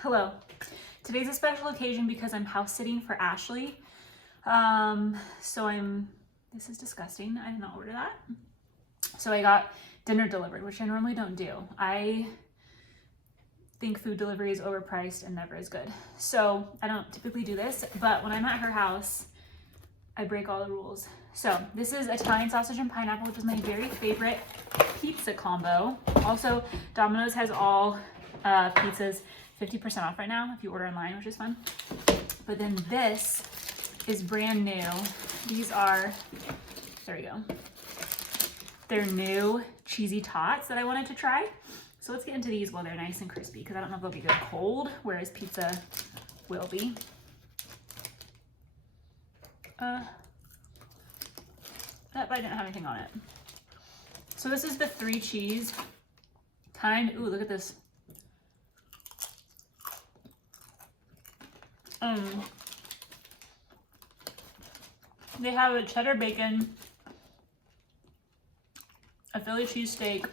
Hello. Today's a special occasion because I'm house sitting for Ashley. This is disgusting. I did not order that. So I got dinner delivered, which I normally don't do. I think food delivery is overpriced and never is good. So I don't typically do this, but when I'm at her house, I break all the rules. So this is Italian sausage and pineapple, which is my very favorite pizza combo. Also, Domino's has all pizzas 50% off right now if you order online, which is fun. But then this is brand new. These are, there we go. They're new cheesy tots that I wanted to try. So let's get into these while they're nice and crispy, because I don't know if they'll be good cold, whereas pizza will be. But I didn't have anything on it. So this is the 3 cheese kind. Ooh, look at this. They have a cheddar bacon, a Philly cheesesteak,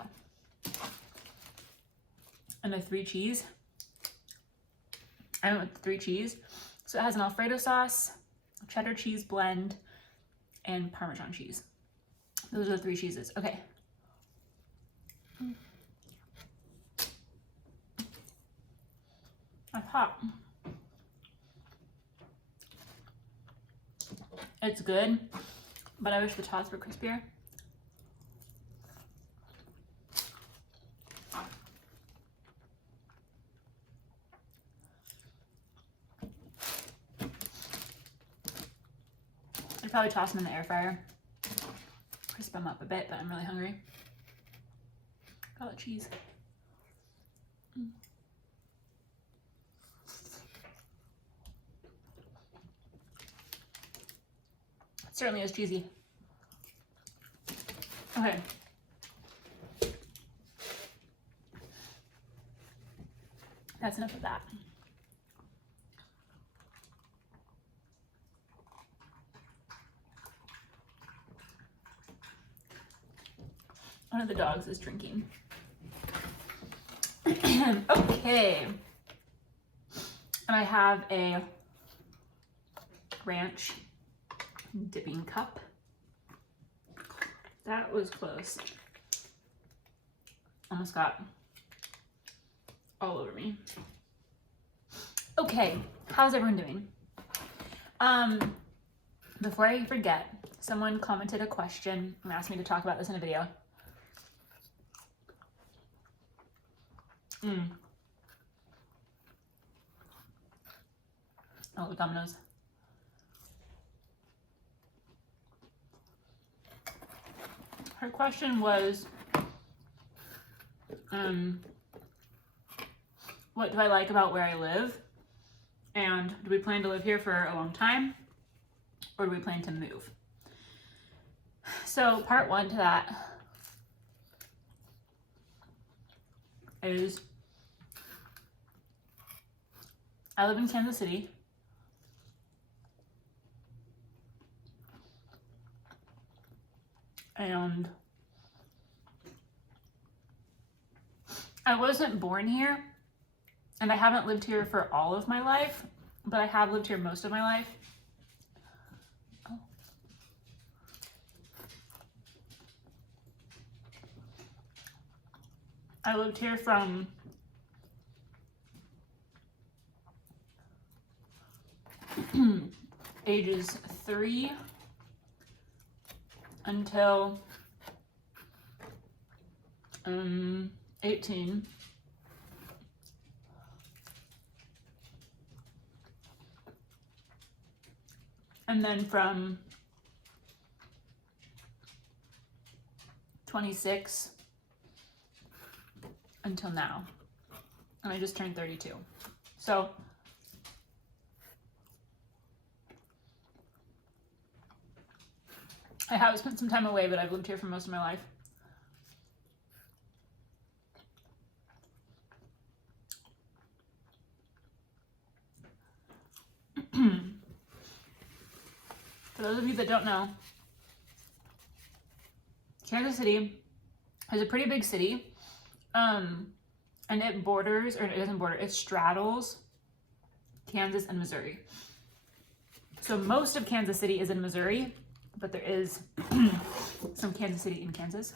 and a 3 cheese. I went with the 3 cheese. So it has an Alfredo sauce, cheddar cheese blend, and Parmesan cheese. Those are the 3 cheeses. Okay. That's hot. It's good, but I wish the tots were crispier. I'd probably toss them in the air fryer, crisp them up a bit, but I'm really hungry. Got that cheese. It certainly is cheesy. Okay. That's enough of that. One of the dogs is drinking. Okay. And I have a ranch dipping cup. That was close. Almost got all over me. Okay, how's everyone doing? Before I forget, someone commented a question and asked me to talk about this in a video. Oh, the Domino's. Her question was, what do I like about where I live? And do we plan to live here for a long time? Or do we plan to move? So part 1 to that is, I live in Kansas City. And I wasn't born here, and I haven't lived here for all of my life, but I have lived here most of my life. Oh. I lived here from ages 3 until 18. And then from 26 until now. And I just turned 32. So I have spent some time away, but I've lived here for most of my life. For those of you that don't know, Kansas City is a pretty big city. And And it borders, or it doesn't border, it straddles Kansas and Missouri. So most of Kansas City is in Missouri, but there is some Kansas City in Kansas.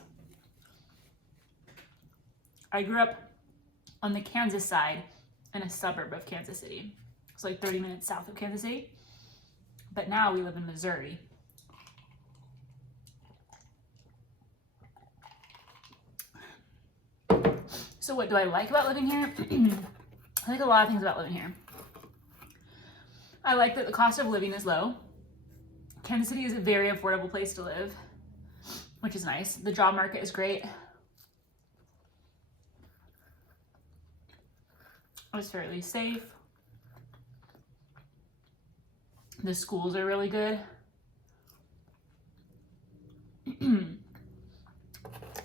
I grew up on the Kansas side in a suburb of Kansas City. It's like 30 minutes south of Kansas City. But now we live in Missouri. So what do I like about living here? I like a lot of things about living here. I like that the cost of living is low. Kansas City is a very affordable place to live, which is nice. The job market is great. It's fairly safe. The schools are really good.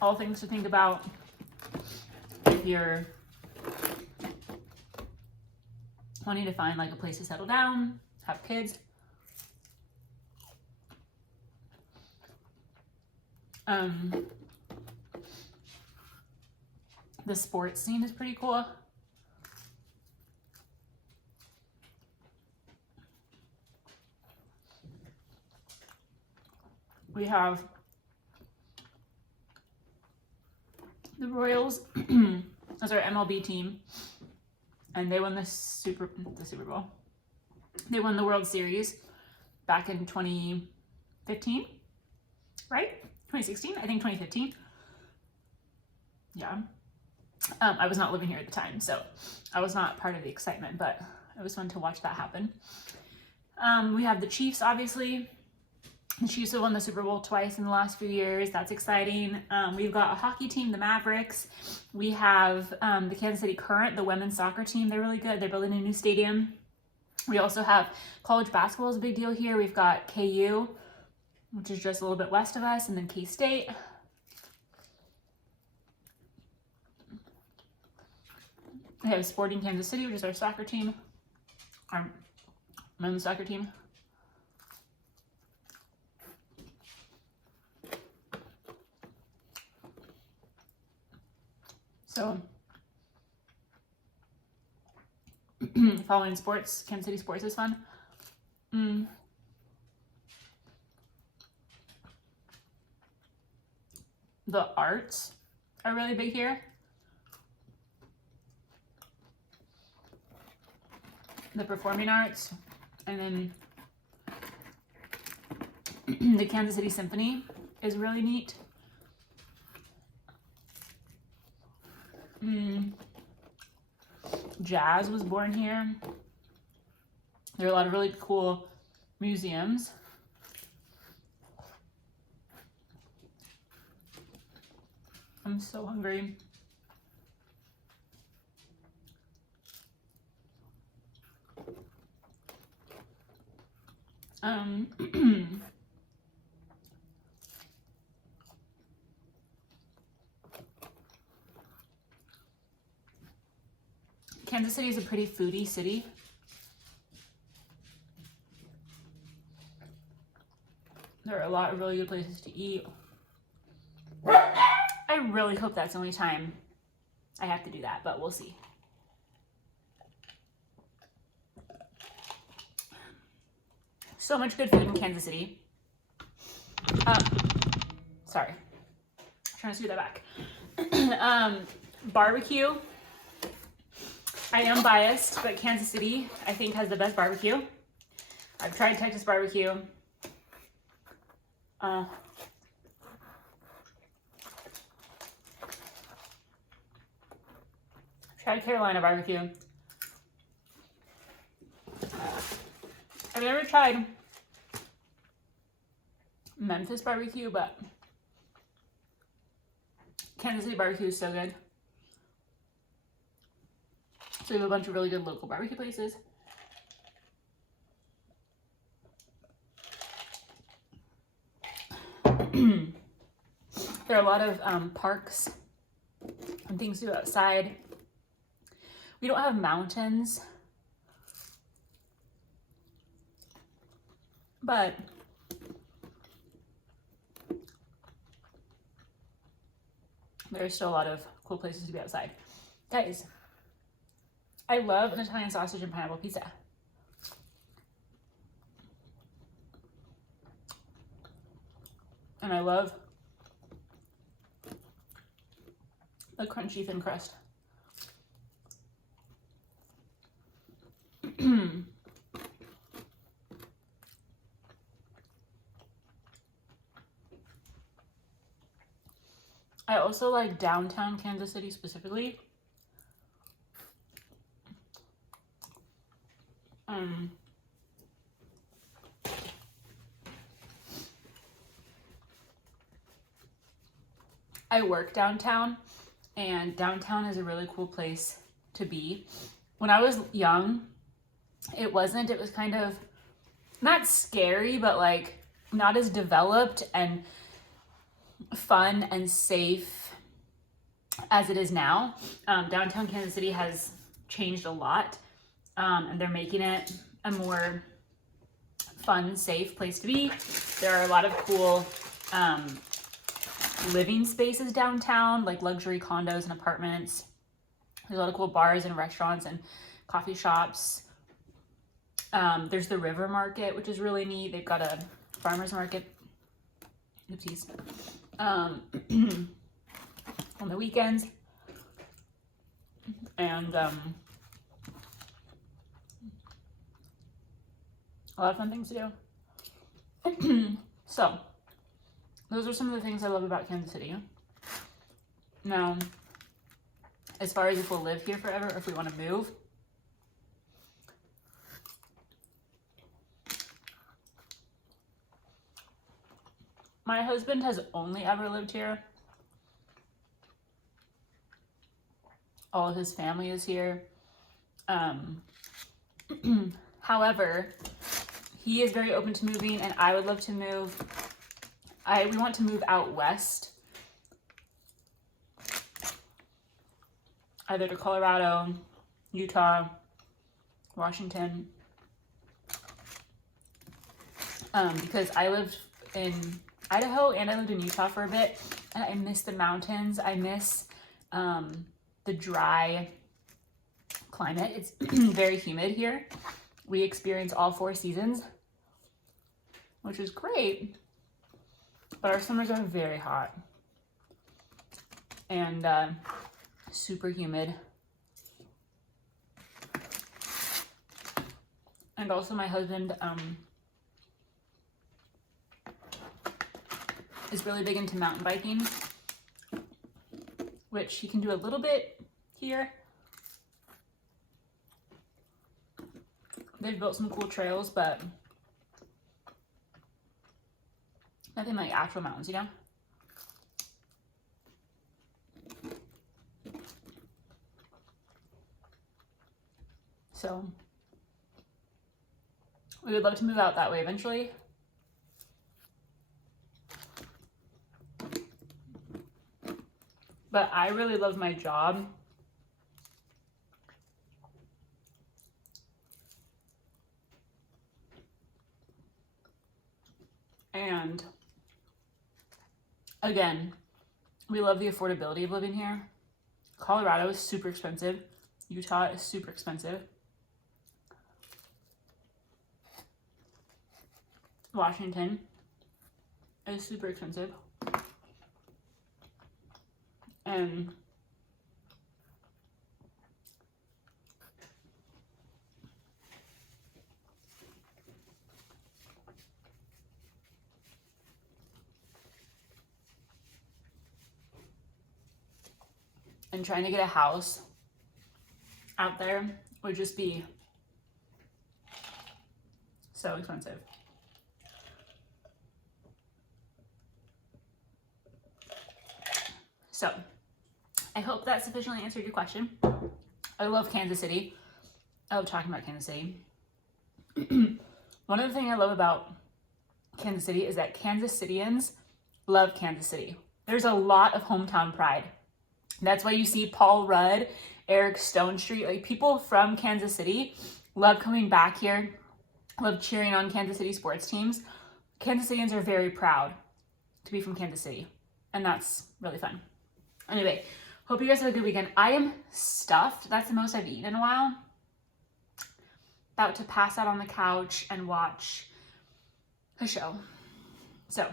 All things to think about if you're wanting to find like a place to settle down, have kids. The sports scene is pretty cool. We have the Royals as our MLB team, and they won the Super Bowl. They won the World Series back in 2015, right? 2016, I think 2015. Yeah. I was not living here at the time, so I was not part of the excitement, but it was fun to watch that happen. We have the Chiefs, obviously. The Chiefs have won the Super Bowl twice in the last few years. That's exciting. We've got a hockey team, the Mavericks. We have the Kansas City Current, the women's soccer team. They're really good. They're building a new stadium. We also have college basketball is a big deal here. We've got KU, which is just a little bit west of us, and then K-State. We have Sporting Kansas City, which is our soccer team, our men's soccer team. So, following sports, Kansas City sports is fun. The arts are really big here. The performing arts, and then the Kansas City Symphony is really neat. Jazz was born here. There are a lot of really cool museums. I'm so hungry. Kansas City is a pretty foodie city. There are a lot of really good places to eat. I really hope that's the only time I have to do that, but we'll see. So much good food in Kansas City. Sorry. I'm trying to scoot that back. Barbecue. I am biased, but Kansas City, I think, has the best barbecue. I've tried Texas barbecue. Tried Carolina barbecue. I've never tried Memphis barbecue, but Kansas City barbecue is so good. So we have a bunch of really good local barbecue places. There are a lot of parks and things to do outside. We don't have mountains, but there's still a lot of cool places to be outside. Guys, I love an Italian sausage and pineapple pizza. And I love the crunchy thin crust. I also like downtown Kansas City specifically. I work downtown, and downtown is a really cool place to be. When I was young, it was kind of not scary, but like not as developed and fun and safe as it is now. Downtown Kansas City has changed a lot, and they're making it a more fun, safe place to be. There are a lot of cool living spaces downtown, like luxury condos and apartments. There's a lot of cool bars and restaurants and coffee shops. There's the river market, which is really neat. They've got a farmer's market. Oopsies. On the weekends. And a lot of fun things to do. So, those are some of the things I love about Kansas City. Now, as far as if we'll live here forever or if we want to move, my husband has only ever lived here. All of his family is here. However, he is very open to moving, and I would love to move. We want to move out west, either to Colorado, Utah, Washington, because I lived in Idaho and I lived in Utah for a bit, and I miss the mountains. I miss the dry climate. It's very humid here. We experience all 4 seasons, which is great, but our summers are very hot and super humid. And also my husband is really big into mountain biking, which he can do a little bit here. They've built some cool trails, but nothing like actual mountains, you know? So we would love to move out that way eventually. But I really love my job. And again, we love the affordability of living here. Colorado is super expensive. Utah is super expensive. Washington is super expensive. And trying to get a house out there would just be so expensive. So I hope that sufficiently answered your question. I love Kansas City. I love talking about Kansas City. One of the things I love about Kansas City is that Kansas Cityans love Kansas City. There's a lot of hometown pride. That's why you see Paul Rudd, Eric Stone Street, like people from Kansas City love coming back here, love cheering on Kansas City sports teams. Kansas Cityans are very proud to be from Kansas City, and that's really fun. Anyway, Hope you guys have a good weekend. I am stuffed. That's the most I've eaten in a while. About to pass out on the couch and watch a show. So,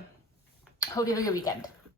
hope you have a good weekend.